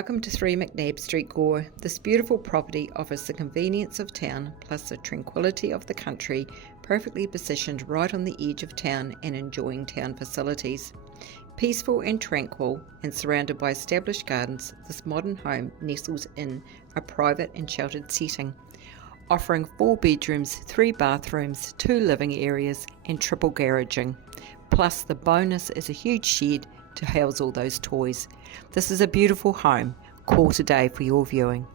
Welcome to 3 McNab Street, Gore. This beautiful property offers the convenience of town plus the tranquility of the country, perfectly positioned right on the edge of town and enjoying town facilities. Peaceful and tranquil and surrounded by established gardens, this modern home nestles in a private and sheltered setting, offering 4 bedrooms, 3 bathrooms, 2 living areas and triple garaging. Plus the bonus is a huge shed to house all those toys. This is a beautiful home. Call today for your viewing.